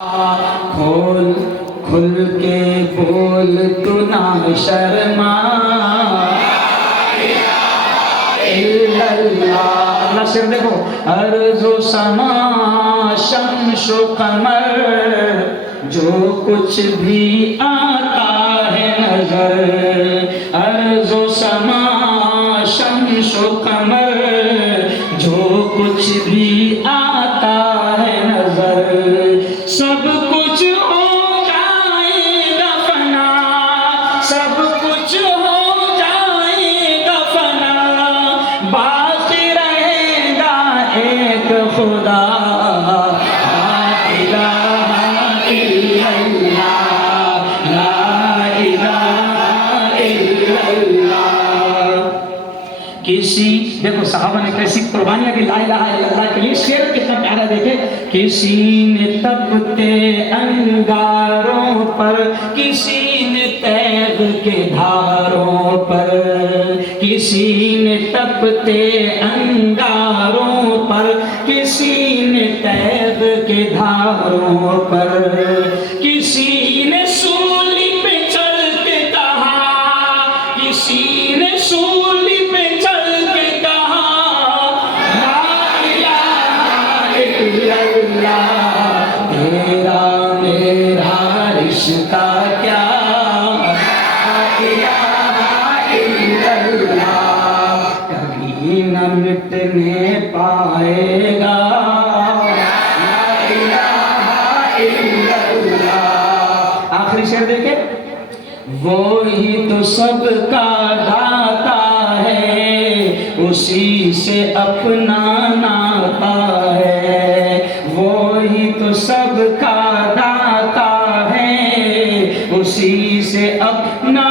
کھول کھل کے بول تو نہ شرما اللہ شیر دیکھو ارض و سما شمس و قمر جو کچھ بھی آتا ہے نظر ارض و سما شمس و قمر جو کچھ بھی آتا ہے نظر سب کچھ ہو جائے گا فنا سب کچھ ہو جائے گا فنا باقی رہے گا ایک خدا لا الہ الا اللہ لا الہ الا اللہ کسی دیکھو صحابہ نے کیسی قربانیاں کی لا الہ الا اللہ کے لیے شعر کتنا پیارا دیکھے کسی نے تپتے انگاروں پر کسی نے تیغ کے دھاروں پر کسی نے تپتے انگاروں پر کسی نے تیغ کے دھاروں پر کسی نے سولی پہ چل کے کہا کسی نے سولی پہ چل کے کہا لا الہ الا اللہ تیرا میرا رشتہ کیا لا الہ الا اللہ کبھی نہ مٹنے پائے گا لا الہ الا اللہ آخری شعر دیکھیں وہی تو سب کا داتا ہے اسی سے اپنا ناتا ہے وہی تو سب کا داتا ہے اسی سے اپنا